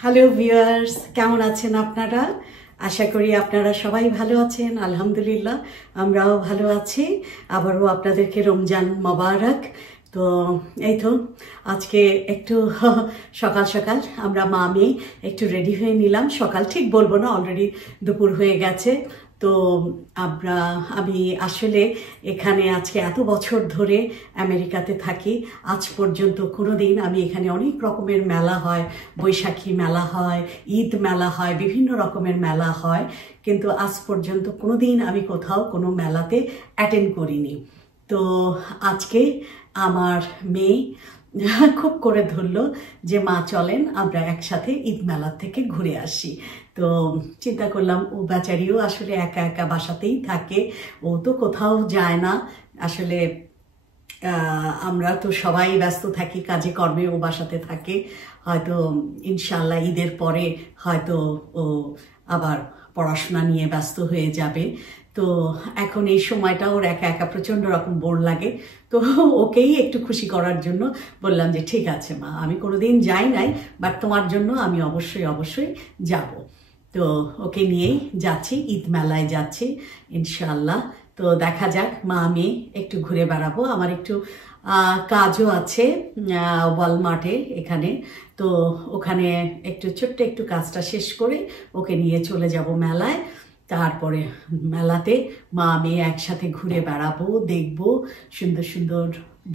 Hello viewers, কেমন আছেন আপনারা? আশা করি আপনারা সবাই ভালো আছেন। আলহামদুলিল্লাহ আমরাও ভালো আছি। আবারও আপনাদেরকে রমজান মোবারক। তো এই তো আজকে একটু সকাল সকাল আমরা মা মেয়ে একটু রেডি হয়ে নিলাম। সকাল ঠিক বলবো না, অলরেডি দুপুর হয়ে গেছে। তো আমি আসলে এখানে আজকে এত বছর ধরে আমেরিকাতে থাকি, আজ পর্যন্ত কোনো দিন আমি এখানে অনেক রকমের মেলা হয়, বৈশাখী মেলা হয়, ঈদ মেলা হয়, বিভিন্ন রকমের মেলা হয়, কিন্তু আজ পর্যন্ত কোনো দিন আমি কোথাও কোনো মেলাতে অ্যাটেন্ড করিনি। তো আজকে আমার মেয়ে খুব করে ধরলো যে মা চলেন আমরা একসাথে ঈদ মেলা থেকে ঘুরে আসি। তো চিন্তা করলাম ও বেচারিও আসলে একা একা বাসাতেই থাকে, ও তো কোথাও যায় না। আসলে আমরা তো সবাই ব্যস্ত থাকি কাজে কর্মে, ও বাসাতে থাকে। হয়তো ইনশাল্লাহ ঈদের পরে হয়তো ও আবার পড়াশোনা নিয়ে ব্যস্ত হয়ে যাবে। তো এখন এই সময়টা ওর একা একা প্রচণ্ড রকম বোর লাগে। তো ওকেই একটু খুশি করার জন্য বললাম যে ঠিক আছে মা, আমি কোনোদিন যাই নাই, বাট তোমার জন্য আমি অবশ্যই যাব। তো ওকে নিয়েই যাচ্ছি, ঈদ মেলায় যাচ্ছি ইনশাল্লাহ। তো দেখা যাক, মা আমি একটু ঘুরে বেড়াবো। আমার একটু কাজও আছে ওয়ালমার্টে এখানে। তো ওখানে ছোট্ট একটু কাজটা শেষ করে ওকে নিয়ে চলে যাব মেলায়। তারপরে মেলাতে মা মেয়ে একসাথে ঘুরে বেড়াবো, দেখবো সুন্দর সুন্দর,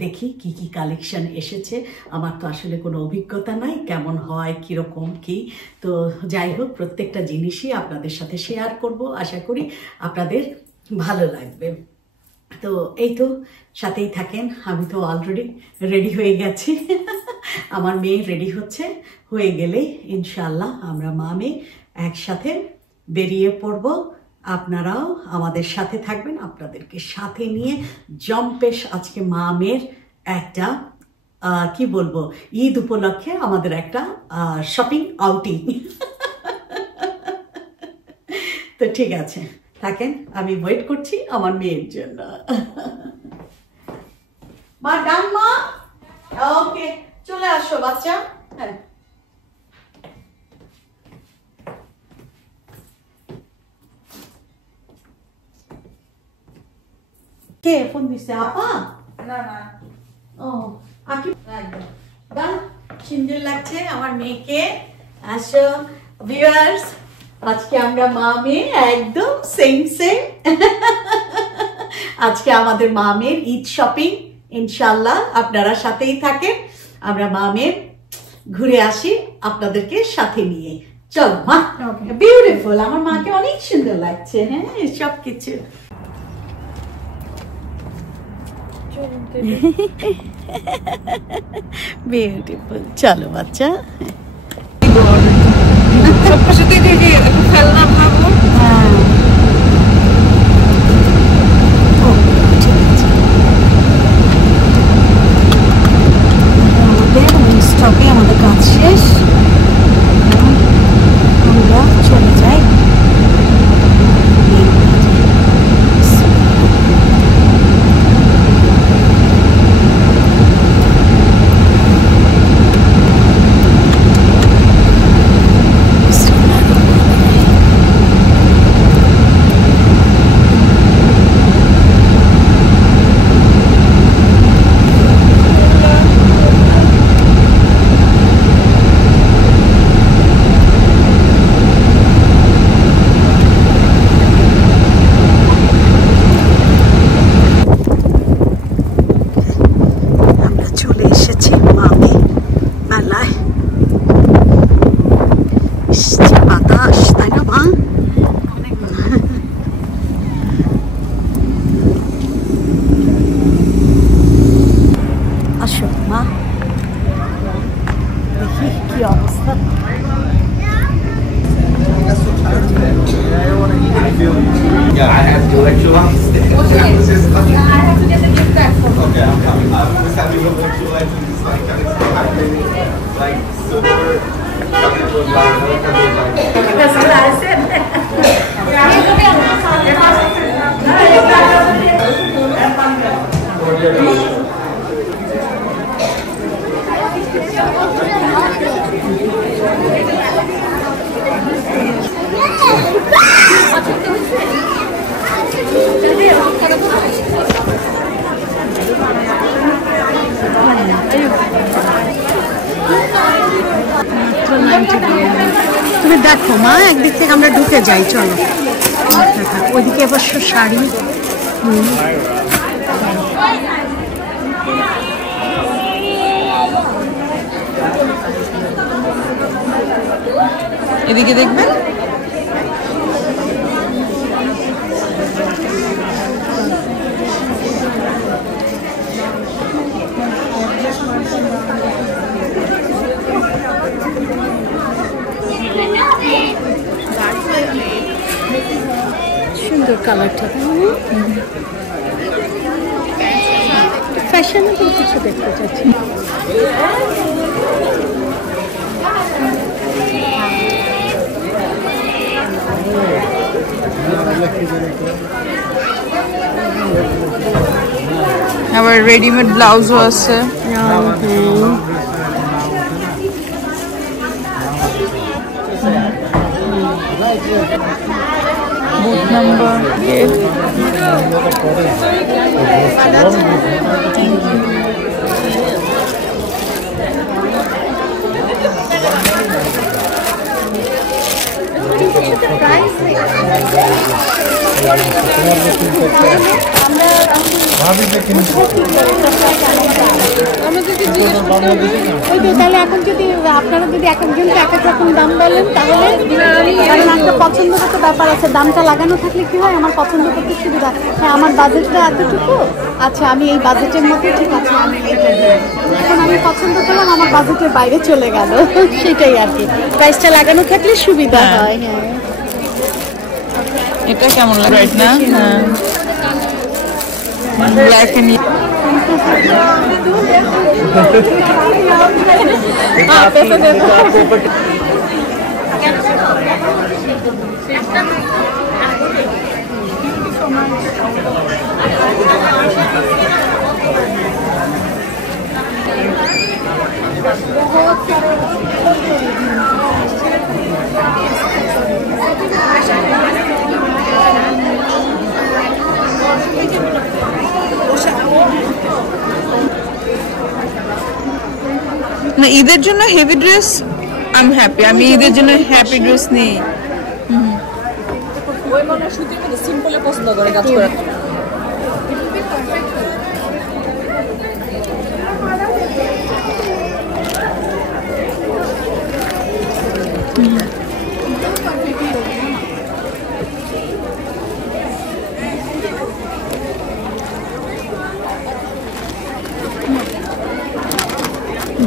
দেখি কি কি কালেকশন এসেছে। আমার তো আসলে কোনো অভিজ্ঞতা নাই কেমন হয়, কিরকম কি। তো যাই হোক, প্রত্যেকটা জিনিসই আপনাদের সাথে শেয়ার করব, আশা করি আপনাদের ভালো লাগবে। তো এই তো সাথেই থাকেন। আমি তো অলরেডি রেডি হয়ে গেছি। আমার মেয়ে রেডি হয়ে গেলেই ইনশাল্লাহ আমরা মা মেয়ে একসাথে বেরিয়ে পড়ব। আপনারাও আমাদের সাথে থাকবেন, আপনাদেরকে সাথে নিয়ে জম্পেশ আজকে মা মেয়ের একটা কি বলবো, ঈদ উপলক্ষে আমাদের একটা শপিং আউটিং। তো ঠিক আছে, থাকেন, আমি ওয়েট করছি আমার মেয়ের জন্য। মা ডান মা, ওকে চলে আসো বাচ্চা। হ্যাঁ, কে ফোন দিছে? আপা? না না, ও আকি বাহ, সুন্দর লাগছে আমার মেয়েকে। আসো ভিউয়ার্স, আজকে আমরা মা মেয়ে একদম সেম। আজকে আমাদের মা মেয়ের ঈদ শপিং ইনশাল্লাহ। আপনারা সাথেই থাকেন, আমরা মা মেয়ে ঘুরে আসি আপনাদেরকে সাথে নিয়ে। চলো মা, বিউটিফুল, আমার মাকে অনেক সুন্দর লাগছে। হ্যাঁ, সবকিছু বিউটিফুল। চলো বাচ্চা, সবকিছুতেই দেখি খেলনা ভাবো। হ্যাঁ আমাদের স্টপে আমাদের কাজ শেষ, আমরা চলে যাই। Yeah, I have to electrolyze. Okay. I have to get the gift back from you. Okay, I'm coming. I was having electrolytes and it's like super. That's what I said. তুমি দেখো মা, একদিক থেকে আমরা ঢুকে যাই, চলো। ওইদিকে অবশ্য শাড়ি। এদিকে দেখবেন। সুন্দর কালারটা, ফ্যাশনেবল কিছু দেখতে চাচ্ছি। আবার রেডিমেড ব্লাউজও আছে। বুট নাম্বার তাহলে এখন যদি আপনারা যদি এক একজনকে এক এক রকম দাম বলেন তাহলে, কারণ একটা পছন্দ করতে ব্যাপার আছে, দামটা লাগানো থাকলে কি হয় আমার পছন্দ করতে সুবিধা। হ্যাঁ আমার বাজেটটা এতটুকু, আচ্ছা আমি এই বাজেটের মধ্যে ঠিক আছে, আমি এইটা এখন আমি পছন্দ করলাম আমার বাজেটের বাইরে চলে গেল, সেটাই আর কি। প্রাইসটা লাগানো থাকলে সুবিধা হয়। হ্যাঁ এটা কেমন লাগে রাইট না? হ্যাঁ ব্ল্যাক এন্ড না, ঈদের জন্য heavy dress I am happy. আমি ঈদের জন্য হ্যাপি ড্রেস নেই। ওই মনে সুতির মধ্যে সিম্পলে পছন্দ করে কাজ করা।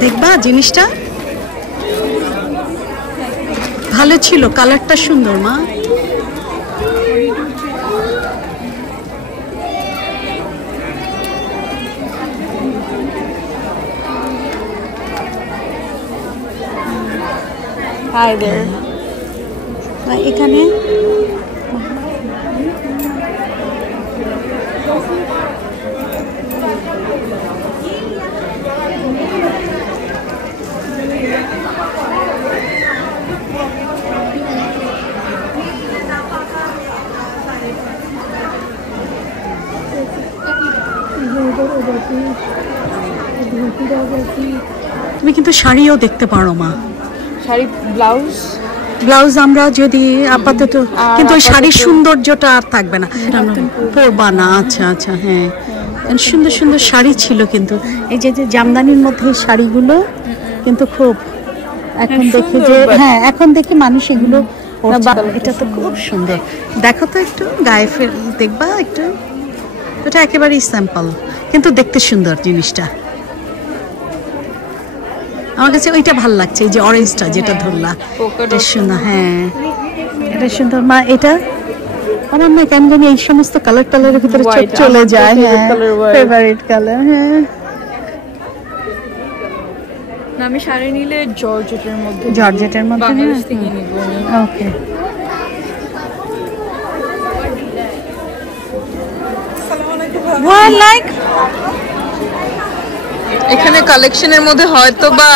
দেখবা জিনিসটা ভালো ছিল, কালারটা সুন্দর মা। Hi there. এখানে তুমি কিন্তু শাড়িও দেখতে পারো মা। শাড়ি ব্লাউজ ব্লাউজ আমরা যদি আপাতত, কিন্তু ওই শাড়ির সৌন্দর্যটা আর থাকবে না, পরবা না। আচ্ছা আচ্ছা, হ্যাঁ সুন্দর সুন্দর শাড়ি ছিল, কিন্তু এই যে যে জামদানির মধ্যে শাড়িগুলো কিন্তু খুব এখন দেখি যে, হ্যাঁ এখন দেখি মানুষ এগুলো, এটা তো খুব সুন্দর। দেখো তো একটু গায়ে দেখবা একটু, এটা একেবারেই স্যাম্পল কিন্তু দেখতে সুন্দর জিনিসটা। আমার কাছে ওইটা ভালো লাগছে, এই যে অরেঞ্জটা যেটা ধরলা, এটা সুন্দর। হ্যাঁ এটা সুন্দর মা। এটা আমার না কেন জানি এই সমস্ত কালার টালারের ভিতরে চলে যায়। হ্যাঁ ফেভারিট কালার। হ্যাঁ না, আমি শাড়ি নিলে জর্জেটের মধ্যে, জর্জেটের মধ্যে। ওকে লাইক এখানে কালেকশনের মধ্যে হয়তো বা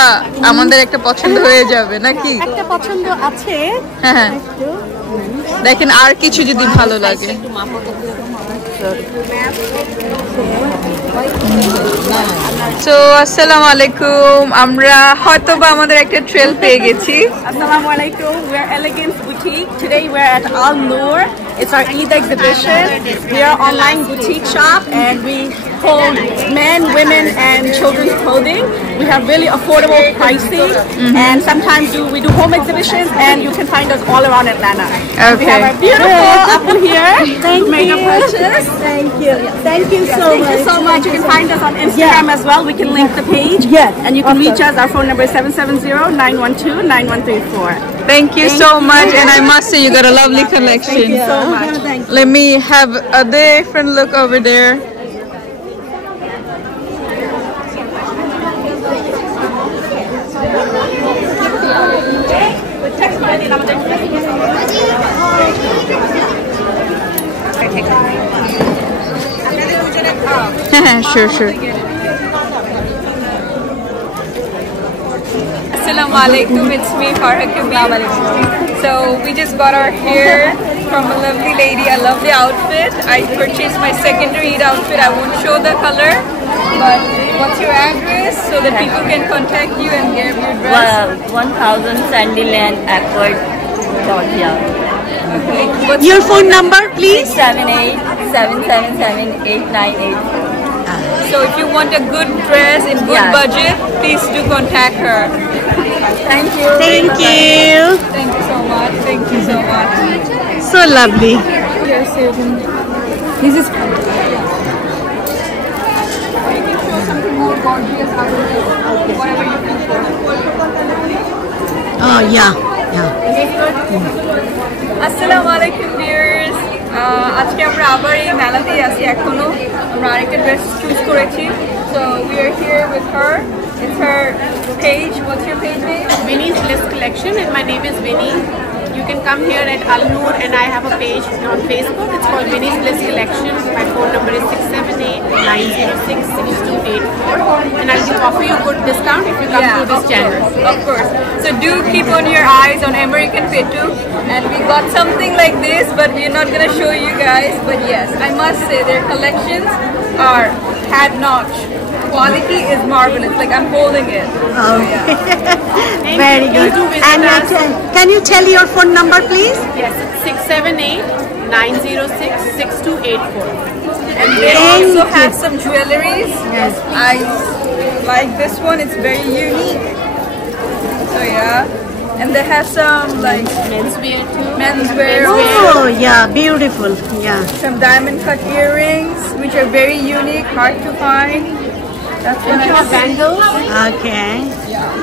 আমাদের একটা পছন্দ হয়ে যাবে নাকি? একটা পছন্দ আছে। হ্যাঁ হ্যাঁ দেখেন আর কিছু যদি ভালো লাগে। So assalamu alaikum, আমরা হয়তোবা আমাদের একটা ট্রেল পেয়ে গেছি। Assalamu alaikum. We're Elegance Boutique. Today we're at Al Noor. It's our Eid exhibition. We are an online boutique shop and we hold men, women and children's clothing. We have really affordable pricing and sometimes we do home exhibitions and you can find us all around Atlanta. We have our beautiful up in here. Make a purchase. Thank you. Thank you so Thank you so much. You can find us on Instagram as well. We can link the page. Yes, And you can of reach course. us. Our phone number is 770-912-9134. Thank you so much, and I must say you got a lovely collection. Thank you so much. Let me have a different look over there. Sure. Assalamu alaikum, it's me Farha Kabir. So we just got our hair from a lovely lady, a lovely outfit. I purchased my secondary Eid outfit. I won't show the color, but what's your address so that people can contact you and get your dress? 1000 Sandyland Accord Georgia. Okay. What's Your phone number, please. 78-777-8984. So if you want a good dress in good Yeah. budget, please do contact her. Thank you. Thank you. Thank you so much. Thank you so much. So lovely. Yes, you can. This is. You can show something more gorgeous after this. Whatever you can show. Oh, yeah. আসসালামু আলাইকুম viewers, আজকে আমরা আবার এই মেলাতেই আছি। এখনো আমরা আরেকটা ড্রেস চুজ করেছি। So we are here with her. It's her page. What's your page name? Winnie's List Collection, and my name is Winnie. You can come here at Al Noor, and I have a page on Facebook. It's called Winnie's List Collection. My phone number is 678-906-6284, and I can offer you a good discount if you come to this channel. Of course. So do keep on your eyes on American Petu, and we got something like this, but we're not gonna show you guys. But yes, I must say their collections are head-notch. Quality is marvelous. Like I'm holding it. Oh, very good. Please do visit And us. can you tell your phone number, please? Yes, it's 678-906-6284. And they Thank also you. have some jewelries. Yes. I like this one. It's very unique. So yeah, and they have some like Menswear too. menswear, Oh, yeah, beautiful. Yeah. some diamond cut earrings, which are very unique, hard to find. That's what And I you have bangles. Okay.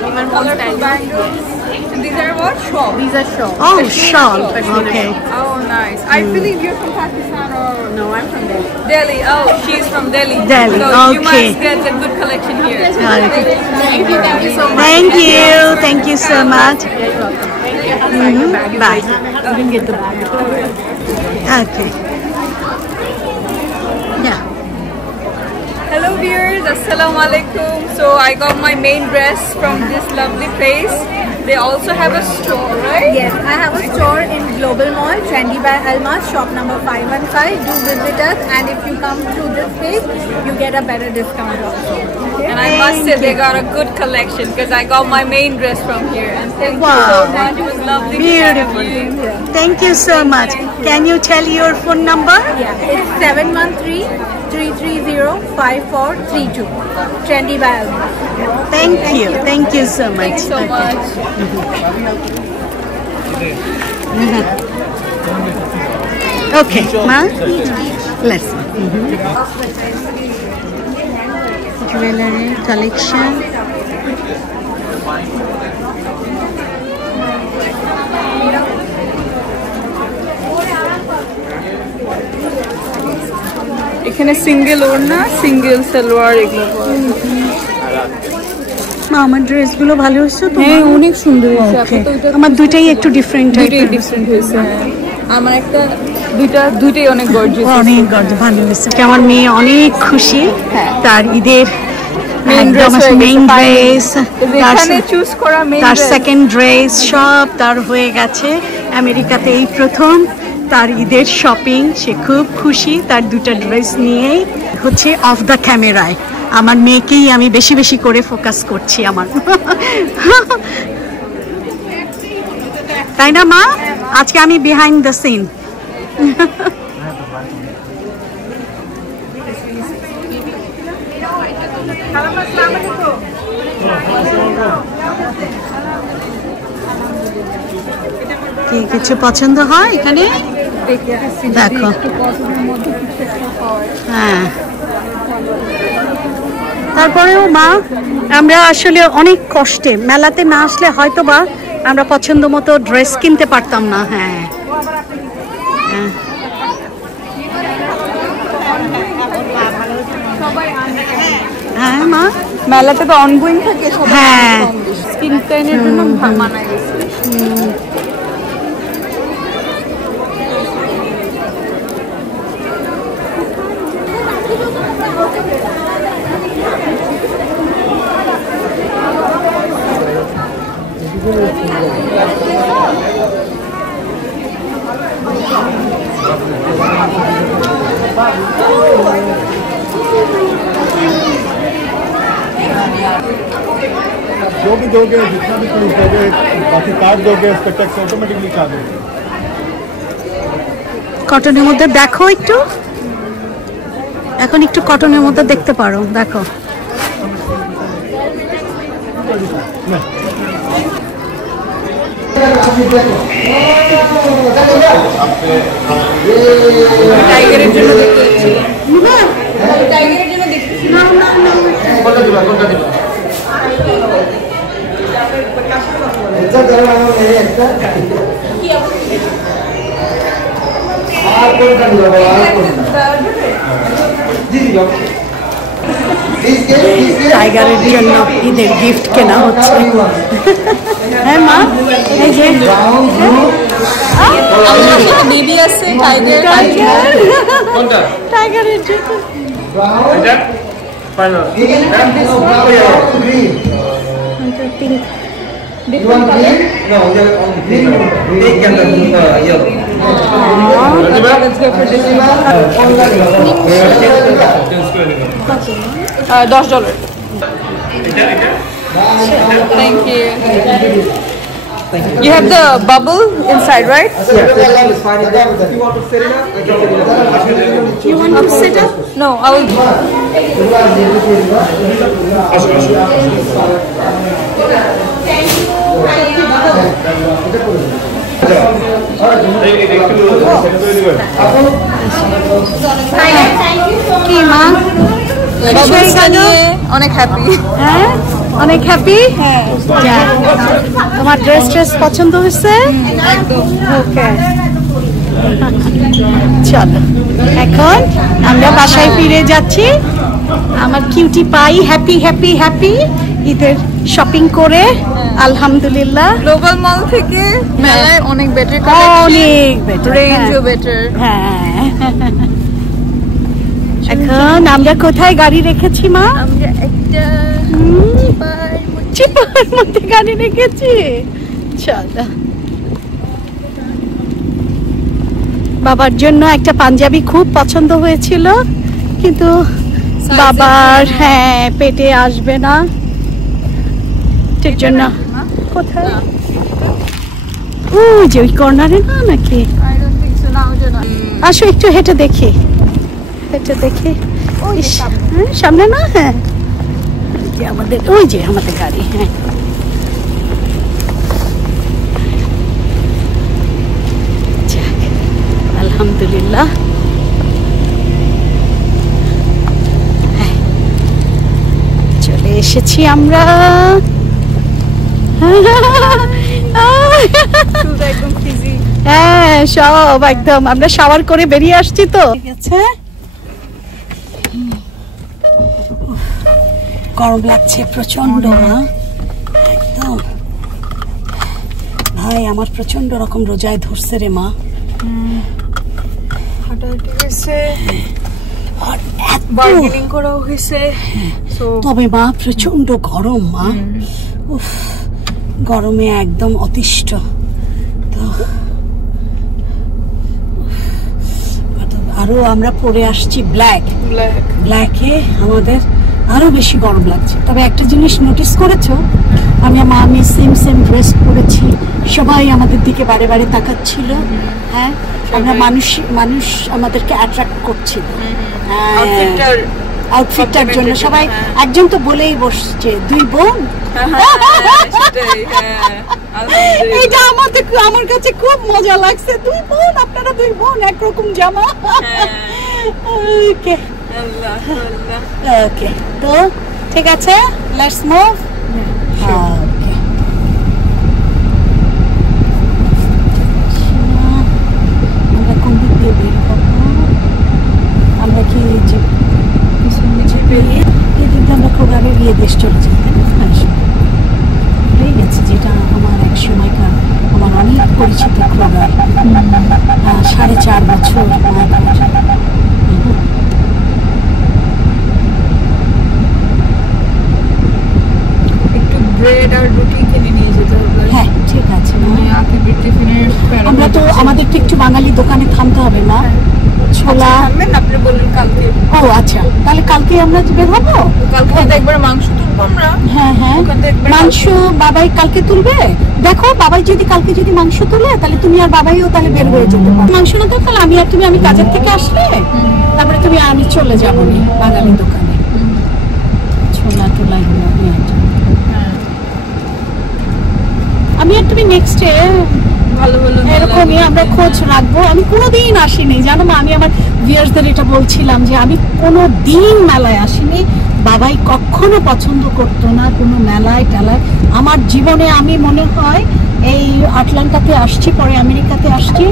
Women hold Colorful bangles. bangles. And these are what? Shawl. These are shawls. Oh, shawl. Okay. Oh, nice. I believe you're from Pakistan or No, I'm from Delhi. Delhi. Oh, she's from Delhi. Delhi, So you okay. must get a good collection here. Okay. Thank you so much. Thank you. Thank you so much. Thank you. Bye. You can get the bag. Okay. Yeah. Hello viewers, assalamu alaikum. So I got my main dress from this lovely place. They also have a store, right? Yes, I have a store in Global Mall, Trendy by Almas, shop number 515. Do visit us, and if you come to this page, you get a better discount also. Okay? And I must say they got a good collection because I got my main dress from here. And thank you so Wow. much. It was lovely to Beautiful. have you. Thank you so much. Can you tell your phone number? Yeah, it's 713-330-5432. Trendy by Almas. Thank you. Thank you so much. Thanks so much. Okay, ma. Let's. Jewelry collection. এখানে single ওড়না, single salwar এগুলো পাওয়া যায়। মা, আমার ড্রেসগুলো ভালো হচ্ছে তো? হ্যাঁ, অনেক সুন্দর হয়েছে। Okay. এখন তো ওইটা আমার দুইটাই একটু ডিফারেন্ট দুইটাই টাইপের। ডিফারেন্ট হয়েছে। আমার একটা দুইটাই অনেক গর্জিয়াস। অনেক ভালো হয়েছে। আমার মেয়ে অনেক খুশি তার ঈদের Main dress হয়ে গেছে, মেইন ড্রেস, এখানে চুজ করা মেইন তার সেকেন্ড ড্রেস সব তার হয়ে গেছে। আমেরিকাতে এই প্রথম তার ঈদের শপিং, সে খুব খুশি তার দুটো ড্রেস নিয়ে। হচ্ছে অফ দ্য ক্যামেরায় আমার মেয়েকেই আমি বেশি বেশি করে ফোকাস করছি আমার, তাই না মা? আজকে আমি বিহাইন্ড দ্য সিন। কি কিছু পছন্দ হয় এখানে? দেখো, হ্যাঁ। তারপরেও মা, আমরা আসলে অনেক কষ্টে মেলাতে না আসলে হয়তো বা আমরা পছন্দ মতো ড্রেস কিনতে পারতাম না। হ্যাঁ, হ্যাঁ মা, মেলাতে তো অনগোয়িং থাকে, হ্যাঁ, স্কিন টাইনের জন্য মানায় গেছে। जो भी दोगे, जितना भी प्राइस दोगे, बाकी कार्ड दोगे, उसका टैक्स ऑटोमेटिकली चार्ज होगा। কটনের মধ্যে দেখো একটু, এখন একটু কটনের মধ্যে দেখতে পারো, দেখো। টাইগারের জন্য দেখতে যাচ্ছি, টাইগারের জন্য দেখতে। টাইগারের জন্য ঈদের গিফট কেনা হচ্ছে। হ্যাঁ মা, এই যে বেবি আছে টাইগার, টাইগারের জন্য $10. Thank you. You have the bubble inside, right? You want to sit up? No, I will. কি মা, অনেক হ্যাপি। হ্যাঁ, অনেক হ্যাপি। হ্যাঁ, তোমার ড্রেস ট্রেস পছন্দ হয়েছে? একদম। ওকে, চলো এখন আমরা বাসায় ফিরে যাচ্ছি। আমার cutie pie happy happy happy ঈদের শপিং করে, আলহামদুলিল্লাহ। গ্লোবাল মল থেকে মেলায় অনেক বেটার, অনেক বেটার, রেঞ্জও বেটার। হ্যাঁ, এখন আমরা কোথায় গাড়ি রেখেছি মা? আমরা একটা চিপার মধ্যে গাড়ি রেখেছি। চলো, বাবার জন্য একটা পাঞ্জাবি খুব পছন্দ হয়েছিল, কিন্তু বাবার হ্যাঁ পেটে আসবে না, ঠিক জন্য। কোথায়? ও যে ওই কর্নারে না নাকি? আসো একটু হেঁটে দেখি, হেঁটে দেখি। সামনে না? হ্যাঁ, আমাদের ওই যে আমাদের গাড়ি। হ্যাঁ, আলহামদুলিল্লাহ। চলে এসেছি আমরা। হ্যাঁ, সব একদম আমরা শাওয়ার করে বেরিয়ে আসছি তো। ঠিক আছে, গরম লাগছে প্রচন্ড না? একদম ভাই, আমার প্রচন্ড রকম রোজায় ধরছে রে মা। বার্গেনিং করা হয়েছে, তবে মা প্রচন্ড গরম মা, উফ, গরমে একদম অতিষ্ঠ। তো আরো আমরা পরে আসছি ব্ল্যাকে আমাদের আরো বেশি গরম লাগছে। তবে একটা জিনিস নোটিস করেছো, আমি সেম ড্রেস পরেছি, সবাই আমাদের দিকে বারে বারে তাকাচ্ছিল। হ্যাঁ, আমরা মানুষ আমাদেরকে অ্যাট্রাক্ট করছিল আউটফিটটার জন্য। সবাই একজন তো বলেই বসছে, 2 বোন। এটা আমার কাছে খুব মজা লাগছে, 2 বোন, আপনারা 2 বোন, একরকম জামা। ওকে তো ঠিক আছে, লেটস মুভ। ওকে, আমরা কোন দিক দিয়ে বের হবো? আমরা কি আমরা খোগারের দেশ চলে যাই, হয়ে গেছে, যেটা আমার এক সময়কার আমার অনেক পরিচিত খোগার, 4.5 বছর। একটু ব্রেড আর রুটি কিনে নিয়ে যেতে হবে। হ্যাঁ ঠিক আছে, আমরা তো আমাদের তো একটু বাঙালি দোকানে থামতে হবে না, ছোলা। আপনি বললেন কালকে। ও আচ্ছা, তাহলে কালকে আমরা বের হবো। কালকে একবার মাংস তুলবো আমরা। হ্যাঁ মাংস বাবাই কালকে তুলবে। দেখো, বাবাই যদি কালকে মাংস তুলে, তাহলে তুমি আর বাবাইও তাহলে বের হয়ে যেতে পারো। মাংস না তো তাহলে আমি আর তুমি, আমি কাজের থেকে আসলে তারপরে তুমি আমি চলে যাবো বাঙালি দোকানে, ছোলা টোলা এগুলো আমি আর তুমি নেক্সট ভালো এরকমই আমরা খোঁজ রাখবো। আমি কোনোদিন আসিনি, জানো মা, আমি আমার ভিউয়ার্সদের এটা বলছিলাম যে আমি কোনোদিন মেলায় আসিনি। বাবাই কখনো পছন্দ করতো না কোনো মেলায় টেলায়। আমার জীবনে আমি মনে হয় এই আটলান্টাতে আসছি, পরে আমেরিকাতে আসছি,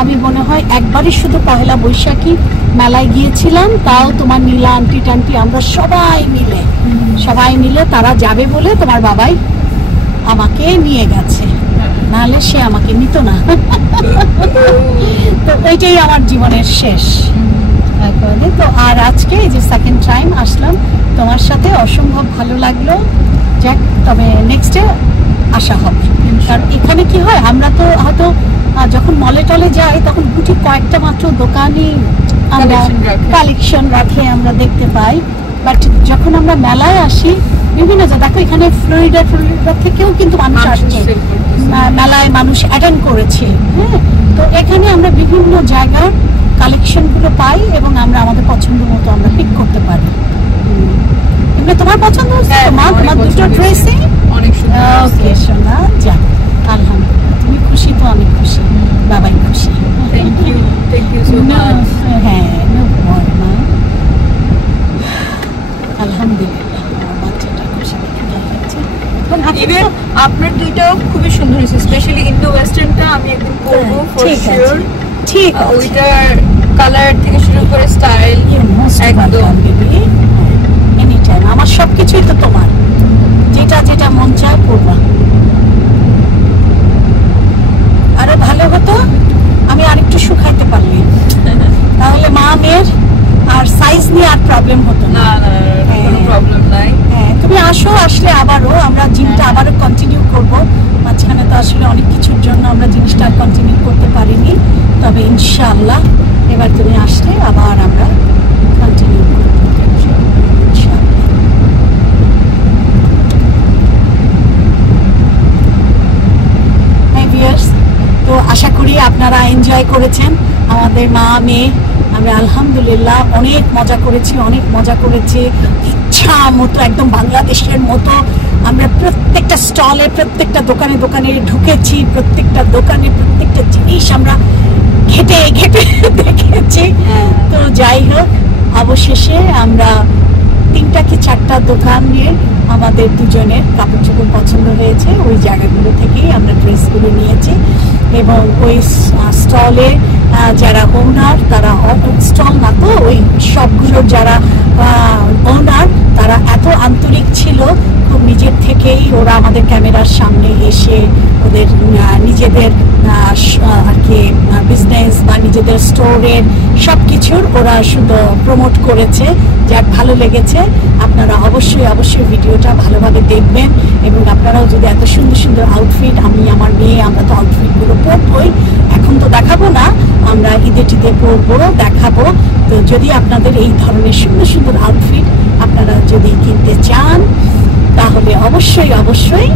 আমি মনে হয় একবারই শুধু পহেলা বৈশাখী মেলায় গিয়েছিলাম, তাও তোমার নীলা আন্টি টান্টি আমরা সবাই মিলে তারা যাবে বলে তোমার বাবাই আমাকে নিয়ে গেছে, নাহলে সে আমাকে নিত না। তো ওইটাই আমার জীবনের শেষ। তো আর আজকে এই যে সেকেন্ড টাইম আসলাম তোমার সাথে, অসম্ভব ভালো লাগলো। যাক, তবে নেক্সটে আসা হবে। কারণ এখানে কি হয়, আমরা তো হয়তো যখন মলে টলে যাই তখন গুটি কয়েকটা মাত্র দোকানই আমরা কালেকশন রাখে আমরা দেখতে পাই, বাট যখন আমরা মেলায় আসি বিভিন্ন দেখো এখানে ফ্লোরিডা থেকেও কিন্তু মানুষ আসছে, মেলায় মানুষ অ্যাটেন্ড করেছে। হ্যাঁ, তো এখানে আমরা বিভিন্ন জায়গার কালেকশনগুলো পাই এবং আমরা আমাদের পছন্দ মতো আমরা পিক করতে পারি। এমনি তোমার পছন্দ হচ্ছে তোমার দুটো ড্রেসই অনেক সুন্দর। ওকে সোনা, যাক আলহামদুলিল্লাহ, তুমি খুশি তো আমি খুশি, বাবাই খুশি। Thank you so much. হ্যাঁ, আলহামদুলিল্লাহ, আমার বাচ্চাটা খুশি দেখে। আপনার দুইটাও খুবই সুন্দর হয়েছে, স্পেশালি ইন্ডো ওয়েস্টার্নটা আমি একদম করবো ফর শিওর। ঠিক, ওইটার কালার থেকে শুরু করে স্টাইল একদম এনি টাইম। আমার সবকিছুই তো তোমার, যেটা মন চায় করবা। আরো ভালো হতো আমি আরেকটু শুকাইতে পারলি, তাহলে মা মেয়ের আর সাইজ নিয়ে আর প্রবলেম হতো না। কোনো প্রবলেম নাই। হ্যাঁ, তুমি আসলে আবারও আমরা জিমটা আবারও কন্টিনিউ করবো। মাঝখানে তো আসলে অনেক কিছুর জন্য আমরা জিনিসটা কন্টিনিউ করতে পারিনি, তবে ইনশাআল্লাহ এবার তুমি আসলে আবার আমরা কন্টিনিউ করবো ইনশাআল্লাহ। হ্যাঁ ভিউয়ার্স, তো আশা করি আপনারা এনজয় করেছেন। আমাদের মা মেয়ে আমরা আলহামদুলিল্লাহ অনেক মজা করেছি, ইচ্ছা মতো একদম বাংলাদেশের মতো আমরা প্রত্যেকটা স্টলে প্রত্যেকটা দোকানে ঢুকেছি, প্রত্যেকটা দোকানে প্রত্যেকটা জিনিস আমরা ঘেটে দেখেছি। তো যাই হোক, অবশেষে আমরা 3টা কি 4টা দোকান নিয়ে আমাদের দুজনের কাপড় চোপড় পছন্দ হয়েছে, ওই জায়গাগুলো থেকেই আমরা ড্রেসগুলো নিয়েছি। এবং ওই স্টলে যারা ওনার, তারা স্টল না তো ওই সবগুলোর যারা ওনার, তারা এত আন্তরিক ছিল, খুব নিজের থেকেই ওরা আমাদের ক্যামেরার সামনে এসে ওদের নিজেদের আর কি বিজনেস বা নিজেদের স্টোরের সব কিছুর ওরা শুধু প্রমোট করেছে, যাক ভালো লেগেছে। আপনারা অবশ্যই ভিডিওটা ভালোভাবে দেখবেন এবং আপনারাও যদি এত সুন্দর সুন্দর আউটফিট, আমি আমার মেয়ে আমরা তো আউটফিটগুলো পরবই, এখন তো দেখাবো না, আমরা ঈদে টিদে পরবো, দেখাবো। তো যদি আপনাদের এই ধরনের সুন্দর সুন্দর আউটফিট আপনারা যদি কিনতে চান তাহলে অবশ্যই অবশ্যই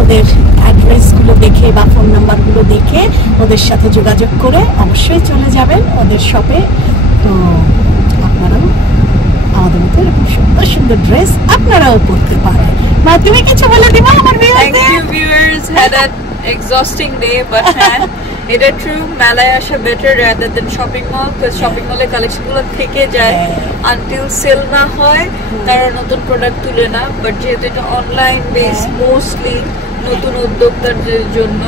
ওদের অ্যাড্রেসগুলো দেখে বা ফোন নাম্বারগুলো দেখে ওদের সাথে যোগাযোগ করে অবশ্যই চলে যাবেন ওদের শপে। তো আপনারাও আমাদের মতো এরকম সুন্দর সুন্দর ড্রেস আপনারাও পরতে পারেন। মা তুমি কিছু বলে দিবা আমার Thank you viewers, had an exhausting day but এটা ট্রু মেলায় আসা better rather than shopping mall, because shopping মলে কালেকশন গুলো থেকে যায় আনটিল সেল না হয় তারা নতুন প্রোডাক্ট তুলে না। বাট যেহেতু এটা অনলাইন বেস মোস্টলি নতুন উদ্যোক্তাদের জন্য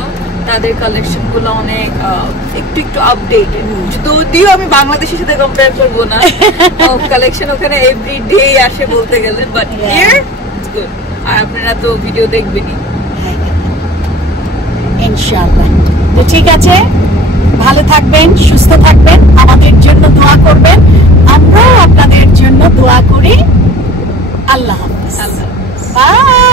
তাদের কালেকশন গুলো অনেক একটু একটু আপডেটেড, যদিও আমি বাংলাদেশের সাথে কম্পেয়ার করবো না, কালেকশন ওখানে এভরি ডে আসে বলতে গেলে, বাট হিয়ার ইটস গুড। আর আপনারা তো ভিডিও দেখবেনই ইনশাআল্লাহ। তো ঠিক আছে, ভালো থাকবেন, সুস্থ থাকবেন, আমাদের জন্য দোয়া করবেন, আমরাও আপনাদের জন্য দোয়া করি। আল্লাহ হাফেজ। আল্লাহ বাই।